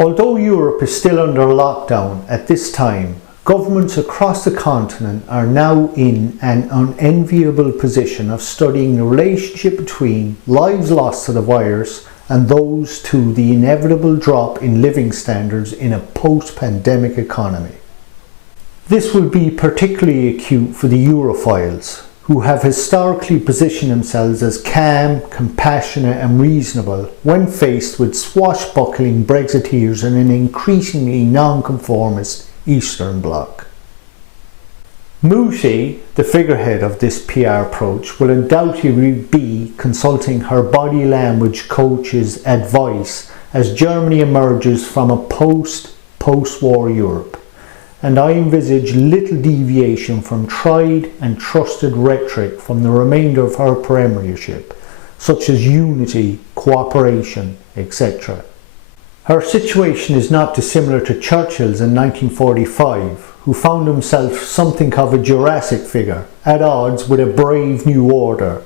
Although Europe is still under lockdown at this time, governments across the continent are now in an unenviable position of studying the relationship between lives lost to the virus and those to the inevitable drop in living standards in a post-pandemic economy. This will be particularly acute for the Europhiles, who have historically positioned themselves as calm, compassionate and reasonable when faced with swashbuckling Brexiteers and an increasingly non-conformist Eastern Bloc. Muti, the figurehead of this PR approach, will undoubtedly be consulting her body language coach's advice as Germany emerges from a post-war Europe. And I envisage little deviation from tried and trusted rhetoric from the remainder of her premiership, such as unity, cooperation, etc. Her situation is not dissimilar to Churchill's in 1945, who found himself something of a Jurassic figure, at odds with a brave new order,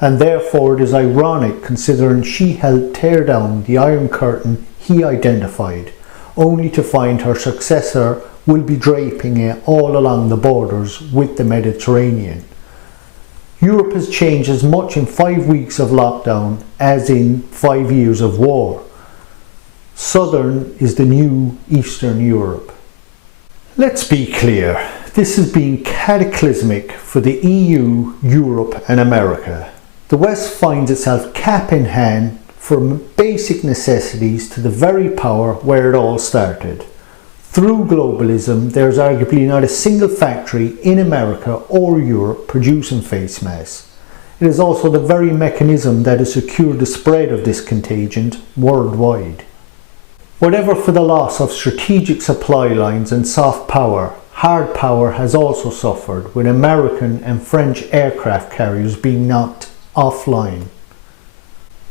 and therefore it is ironic considering she helped tear down the Iron Curtain he identified, only to find her successor will be draping it all along the borders with the Mediterranean. Europe has changed as much in 5 weeks of lockdown as in 5 years of war. Southern is the new Eastern Europe. Let's be clear, this has been cataclysmic for the EU, Europe and America. The West finds itself cap in hand for basic necessities to the very power where it all started. Through globalism, there is arguably not a single factory in America or Europe producing face masks. It is also the very mechanism that has secured the spread of this contagion worldwide. Whatever for the loss of strategic supply lines and soft power, hard power has also suffered, with American and French aircraft carriers being knocked offline.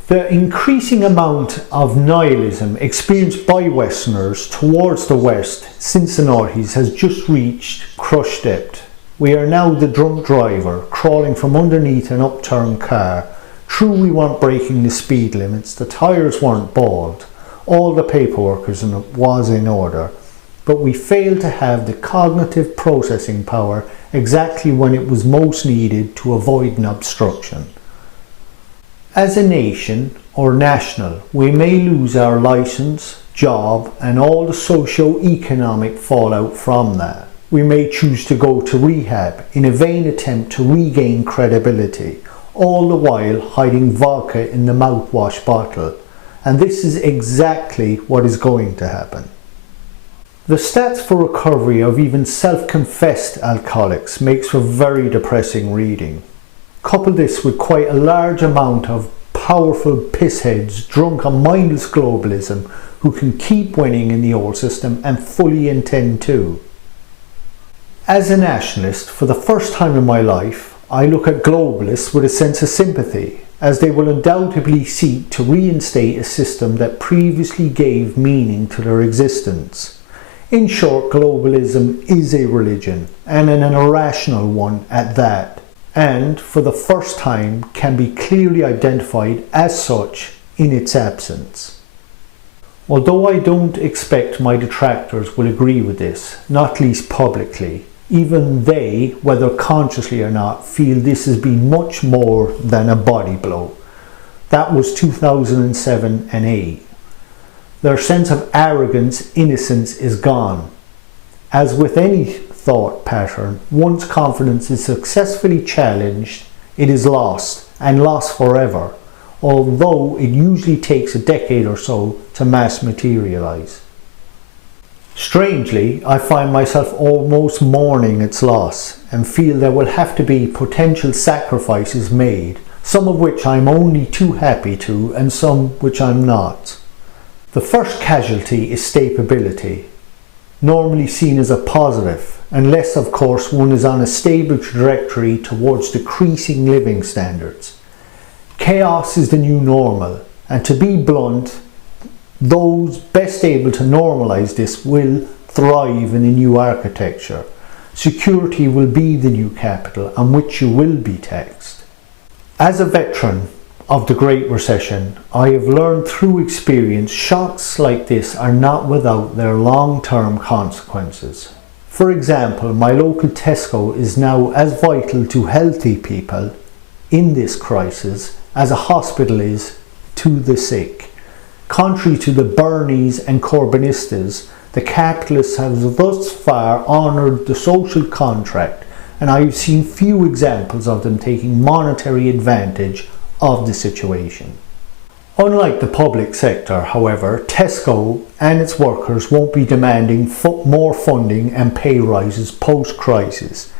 The increasing amount of nihilism experienced by Westerners towards the West since the noughties has just reached crush depth. We are now the drunk driver crawling from underneath an upturned car. True, we weren't breaking the speed limits, the tyres weren't bald, all the paperwork was in order, but we failed to have the cognitive processing power exactly when it was most needed to avoid an obstruction. As a nation or national, we may lose our licence, job and all the socio-economic fallout from that. We may choose to go to rehab in a vain attempt to regain credibility, all the while hiding vodka in the mouthwash bottle. And this is exactly what is going to happen. The stats for recovery of even self-confessed alcoholics makes for very depressing reading. Couple this with quite a large amount of powerful pissheads drunk on mindless globalism who can keep winning in the old system and fully intend to. As a nationalist, for the first time in my life, I look at globalists with a sense of sympathy, as they will undoubtedly seek to reinstate a system that previously gave meaning to their existence. In short, globalism is a religion, and an irrational one at that, and for the first time can be clearly identified as such in its absence. Although I don't expect my detractors will agree with this, not least publicly, even they, whether consciously or not, feel this has been much more than a body blow. That was 2007 and 8. Their sense of arrogance, innocence is gone. As with any thought pattern, once confidence is successfully challenged, it is lost, and lost forever, although it usually takes a decade or so to mass materialize. Strangely, I find myself almost mourning its loss and feel there will have to be potential sacrifices made, some of which I'm only too happy to and some which I'm not. The first casualty is stability, normally seen as a positive, unless of course one is on a stable trajectory towards decreasing living standards. Chaos is the new normal, and to be blunt, those best able to normalise this will thrive in a new architecture. Security will be the new capital on which you will be taxed. As a veteran, of the Great Recession, I have learned through experience shocks like this are not without their long-term consequences. For example, my local Tesco is now as vital to healthy people in this crisis as a hospital is to the sick. Contrary to the Bernies and Corbynistas, the capitalists have thus far honoured the social contract, and I have seen few examples of them taking monetary advantage of the situation. Unlike the public sector, however, Tesco and its workers won't be demanding more funding and pay rises post-crisis.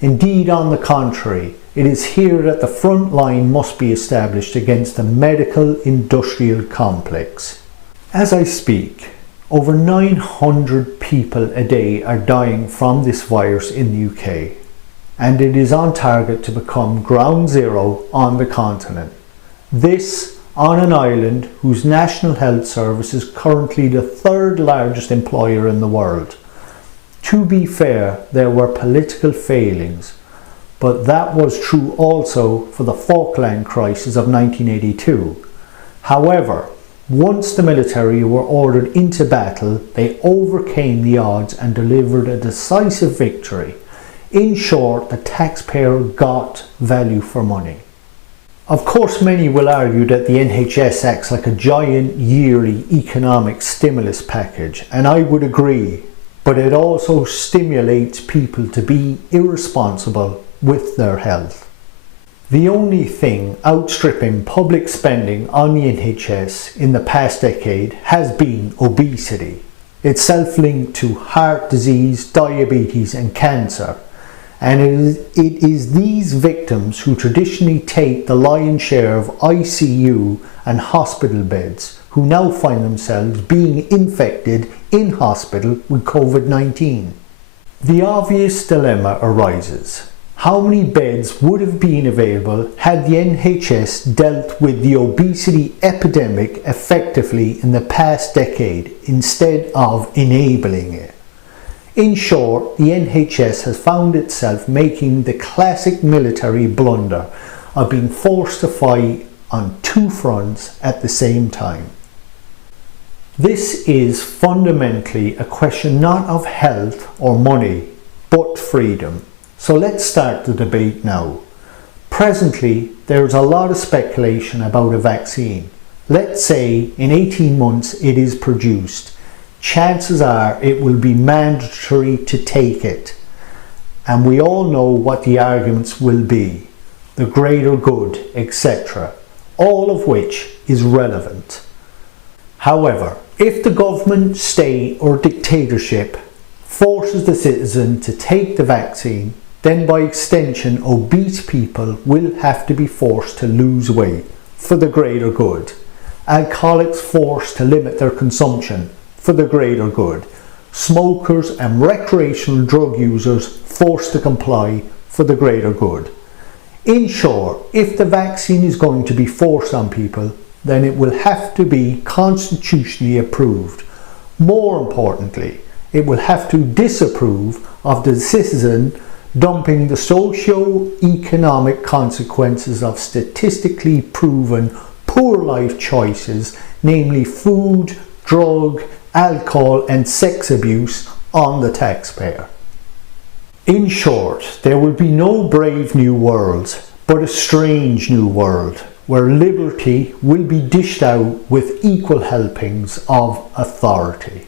Indeed, on the contrary, it is here that the front line must be established against the medical industrial complex. As I speak, over 900 people a day are dying from this virus in the UK, and it is on target to become ground zero on the continent. This on an island whose National Health Service is currently the third largest employer in the world. To be fair, there were political failings, but that was true also for the Falkland crisis of 1982. However, once the military were ordered into battle, they overcame the odds and delivered a decisive victory. In short, the taxpayer got value for money. Of course, many will argue that the NHS acts like a giant yearly economic stimulus package, and I would agree, but it also stimulates people to be irresponsible with their health. The only thing outstripping public spending on the NHS in the past decade has been obesity, itself linked to heart disease, diabetes and cancer. And it is these victims who traditionally take the lion's share of ICU and hospital beds who now find themselves being infected in hospital with COVID-19. The obvious dilemma arises. How many beds would have been available had the NHS dealt with the obesity epidemic effectively in the past decade instead of enabling it? In short, the NHS has found itself making the classic military blunder of being forced to fight on two fronts at the same time. This is fundamentally a question not of health or money, but freedom. So let's start the debate now. Presently, there is a lot of speculation about a vaccine. Let's say in 18 months it is produced. Chances are it will be mandatory to take it. And we all know what the arguments will be. The greater good, etc. All of which is relevant. However, if the government, state or dictatorship forces the citizen to take the vaccine, then by extension obese people will have to be forced to lose weight for the greater good. Alcoholics forced to limit their consumption for the greater good. Smokers and recreational drug users forced to comply for the greater good. In short, if the vaccine is going to be forced on people, then it will have to be constitutionally approved. More importantly, it will have to disapprove of the citizen dumping the socio-economic consequences of statistically proven poor life choices, namely food, drug, alcohol and sex abuse, on the taxpayer. In short, there will be no brave new world, but a strange new world, where liberty will be dished out with equal helpings of authority.